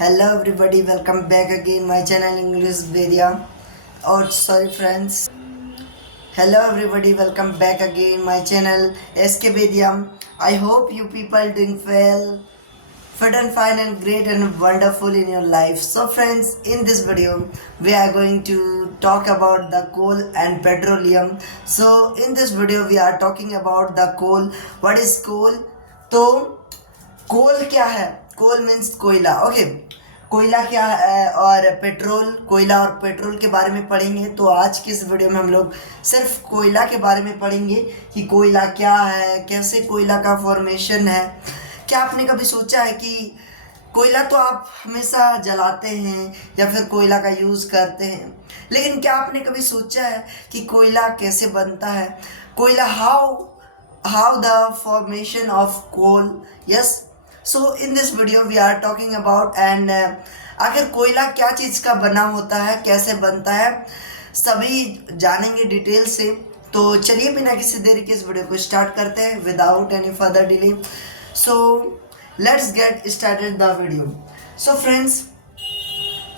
Hello everybody, welcome back again my channel English Vedya. Oh sorry friends. Hello everybody, welcome back again my channel SK Vedya. I hope you people doing well, fit and fine and great and wonderful in your life. So friends, in this video we are going to talk about the coal and petroleum. So in this video we are talking about the coal. What is coal? तो कोल क्या है? कोल means कोयला. Okay, कोयला क्या है और petrol, कोयला और पेट्रोल के बारे में पढ़ेंगे. तो आज की इस वीडियो में हम लोग सिर्फ कोयला के बारे में पढ़ेंगे कि कोयला क्या है, कैसे कोयला का फॉर्मेशन है. क्या आपने कभी सोचा है कि कोयला तो आप हमेशा जलाते हैं या फिर कोयला का यूज़ करते हैं, लेकिन क्या आपने कभी सोचा है कि कोयला कैसे बनता है? कोयला how the formation of coal. Yes, so in this video we are talking about and आखिर कोयला क्या चीज़ का बना होता है, कैसे बनता है, सभी जानेंगे डिटेल से. तो चलिए बिना किसी देरी के इस वीडियो को स्टार्ट करते हैं without any further delay. So let's get started the video. So friends,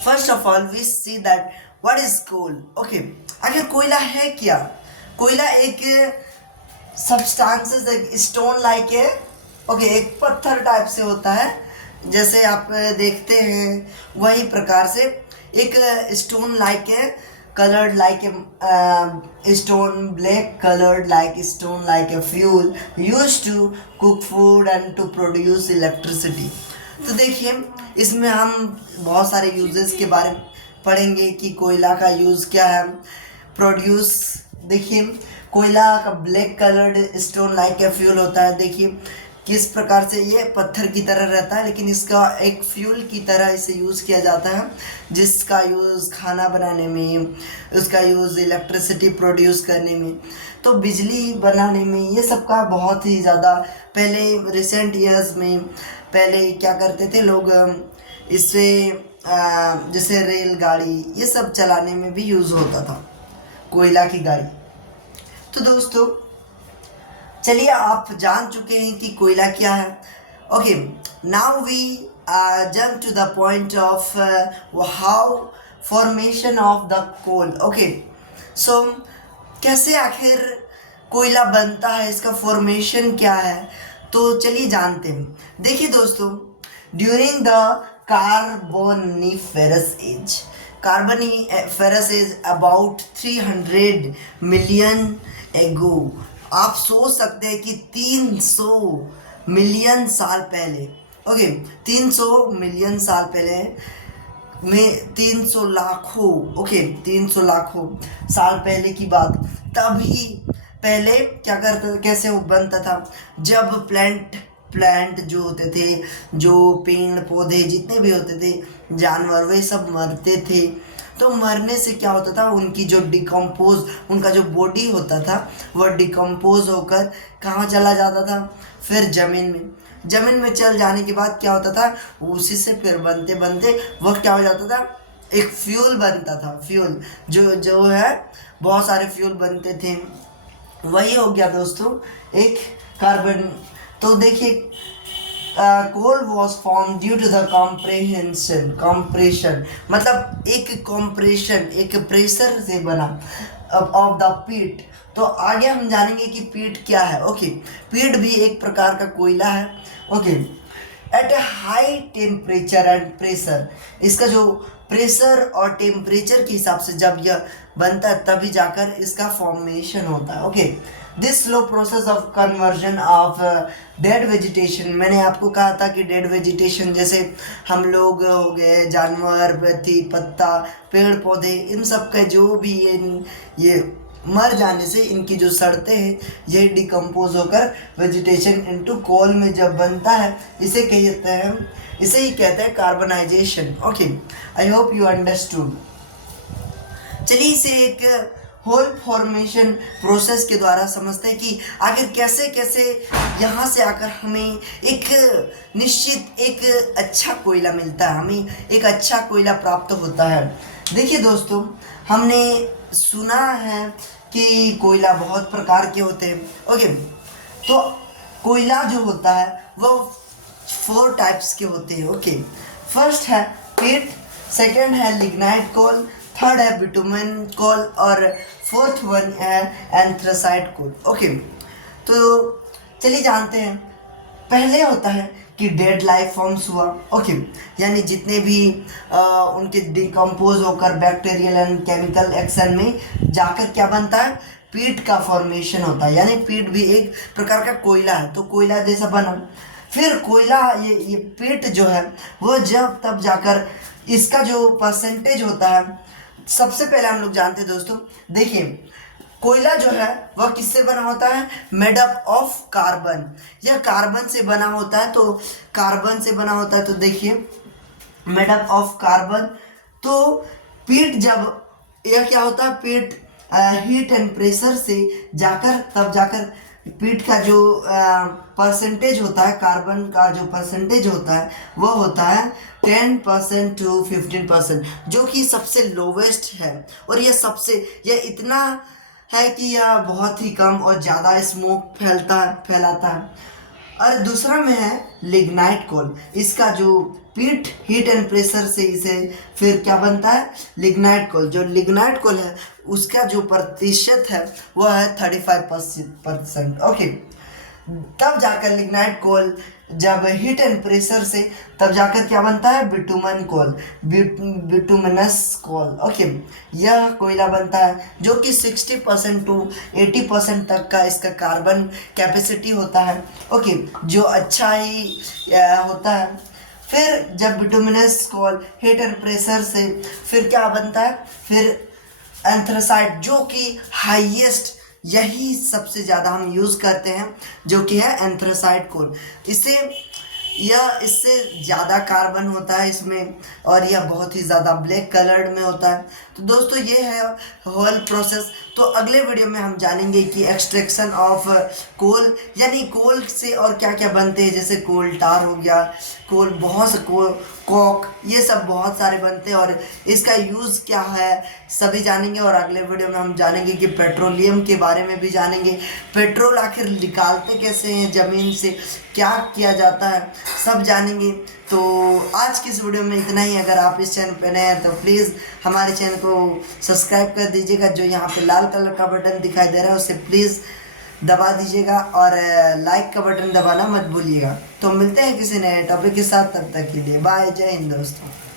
first of all we see that what is coal. Okay, आखिर कोयला है क्या? कोयला एक सब्सटेंसेस, एक स्टोन लाइक है. ओके, एक पत्थर टाइप से होता है, जैसे आप देखते हैं वही प्रकार से एक स्टोन लाइक है, colored like a stone, black colored like stone, like a fuel used to cook food and to produce electricity. तो देखिए, इसमें हम बहुत सारे यूजेस के बारे में पढ़ेंगे कि कोयला का यूज़ क्या है. प्रोड्यूस, देखिए कोयला का black coloured stone like a fuel होता है. देखिए किस प्रकार से ये पत्थर की तरह रहता है, लेकिन इसका एक फ्यूल की तरह इसे यूज़ किया जाता है, जिसका यूज़ खाना बनाने में, उसका यूज़ इलेक्ट्रिसिटी प्रोड्यूस करने में, तो बिजली बनाने में, ये सब का बहुत ही ज़्यादा पहले रिसेंट ईयर्स में पहले क्या करते थे लोग, इससे जैसे रेलगाड़ी ये सब चलाने में भी यूज़ होता था कोयला की गाड़ी. तो दोस्तों चलिए, आप जान चुके हैं कि कोयला क्या है. Okay, now we jump to the point of how formation of the coal. Okay, so कैसे आखिर कोयला बनता है, इसका फॉर्मेशन क्या है, तो चलिए जानते हैं. देखिए दोस्तों, during the carboniferous age about 300 million ago. आप सोच सकते हैं कि 300 मिलियन साल पहले, ओके 300 मिलियन साल पहले में 300 लाखों, ओके 300 लाखों साल पहले की बात. तभी पहले क्या करता, कैसे वो बनता था, जब प्लांट जो होते थे, जो पेड़ पौधे जितने भी होते थे, जानवर, वे सब मरते थे. तो मरने से क्या होता था, उनकी जो डिकम्पोज, उनका जो बॉडी होता था वह डिकम्पोज होकर कहाँ चला जाता था, फिर ज़मीन में चल जाने के बाद क्या होता था, उसी से फिर बनते बनते वह क्या हो जाता था, एक फ्यूल बनता था. फ्यूल जो है, बहुत सारे फ्यूल बनते थे, वही हो गया दोस्तों एक कार्बन. तो देखिए, coal was form due to the compression, मतलब एक कंप्रेशन, एक प्रेशर से बना ऑफ द पीट. तो आगे हम जानेंगे कि पीट क्या है. ओके, पीट भी एक प्रकार का कोयला है. Okay, at a high temperature and pressure, इसका जो प्रेशर और टेम्परेचर के हिसाब से जब यह बनता है तभी जाकर इसका फॉर्मेशन होता है. Okay, this slow process of conversion of dead vegetation, मैंने आपको कहा था कि डेड वेजिटेशन जैसे हम लोग हो गए, जानवर, पत्ता, पेड़ पौधे, इन सब का जो भी ये मर जाने से इनकी जो सड़ते हैं, ये डिकम्पोज होकर वेजिटेशन इनटू कोल में जब बनता है, इसे ही कहते हैं carbonization. Okay, I hope you understood. चलिए इसे एक होल फॉर्मेशन प्रोसेस के द्वारा समझते हैं कि आखिर कैसे कैसे यहाँ से आकर हमें एक निश्चित एक अच्छा कोयला मिलता है, हमें एक अच्छा कोयला प्राप्त होता है. देखिए दोस्तों, हमने सुना है कि कोयला बहुत प्रकार के होते हैं. ओके, तो कोयला जो होता है वो 4 टाइप्स के होते हैं. ओके, फर्स्ट है पीट, सेकंड है लिग्नाइट कोल, थर्ड है बिटुमेन कोल और फोर्थ वन है एंथ्रासाइट कोल। ओके, तो चलिए जानते हैं। पहले होता है कि डेड लाइफ फॉर्म्स हुआ। ओके, यानी जितने भी उनके डिकम्पोज होकर बैक्टीरियल एंड केमिकल एक्शन में जाकर क्या बनता है, पीट का फॉर्मेशन होता है। यानी पीट भी एक प्रकार का कोयला है, तो कोयला जैसा बना। फिर कोयला ये पीट जो है वो जब तब जाकर इसका जो परसेंटेज होता है, सबसे पहले हम लोग जानते हैं दोस्तों, देखिए कोयला जो है वह किससे बना होता है, मेड अप ऑफ कार्बन। यह कार्बन से बना होता है, तो कार्बन से बना होता है, तो देखिए मेड अप ऑफ कार्बन। तो पीट जब यह क्या होता है, पीट हीट एंड प्रेशर से जाकर तब जाकर पीट का जो परसेंटेज होता है, कार्बन का जो परसेंटेज होता है वह होता है 10% टू 15%, जो कि सबसे लोवेस्ट है। और यह इतना है कि यह बहुत ही कम और ज़्यादा स्मोक फैलाता है। और दूसरा में है लिग्नाइट कोल। इसका जो पीट हीट एंड प्रेशर से इसे फिर क्या बनता है, लिग्नाइट कोल। जो लिग्नाइट कोल है उसका जो प्रतिशत है वह है 35%। ओके, तब जाकर लिग्नाइट कोल जब हीट एंड प्रेशर से तब जाकर क्या बनता है, बिटुमन कोल, बिटुमिनस कोल। ओके, यह कोयला बनता है जो कि 60% टू 80% तक का इसका कार्बन कैपेसिटी होता है। ओके, जो अच्छा ही होता है। फिर जब bituminous coal heat and pressure से फिर क्या बनता है, फिर एंथ्रासाइट, जो कि हाईएस्ट, यही सबसे ज़्यादा हम यूज़ करते हैं, जो कि है एंथ्रासाइट कोल। इससे ज़्यादा कार्बन होता है इसमें, और यह बहुत ही ज़्यादा ब्लैक कलर्ड में होता है। तो दोस्तों ये है होल प्रोसेस। तो अगले वीडियो में हम जानेंगे कि एक्सट्रैक्शन ऑफ कोल, यानी कोल से और क्या क्या बनते हैं, जैसे कोल टार हो गया, कोल बहुत से कोक, ये सब बहुत सारे बनते हैं और इसका यूज़ क्या है सभी जानेंगे। और अगले वीडियो में हम जानेंगे कि पेट्रोलियम के बारे में भी जानेंगे, पेट्रोल आखिर निकालते कैसे हैं ज़मीन से, क्या किया जाता है, सब जानेंगे। तो आज की इस वीडियो में इतना ही। अगर आप इस चैनल पर नए हैं तो प्लीज़ हमारे चैनल को सब्सक्राइब कर दीजिएगा। जो यहाँ पे लाल कलर का बटन दिखाई दे रहा है उसे प्लीज़ दबा दीजिएगा, और लाइक का बटन दबाना मत भूलिएगा। तो मिलते हैं किसी नए टॉपिक के साथ, तब तक के लिए बाय, जय हिंद दोस्तों।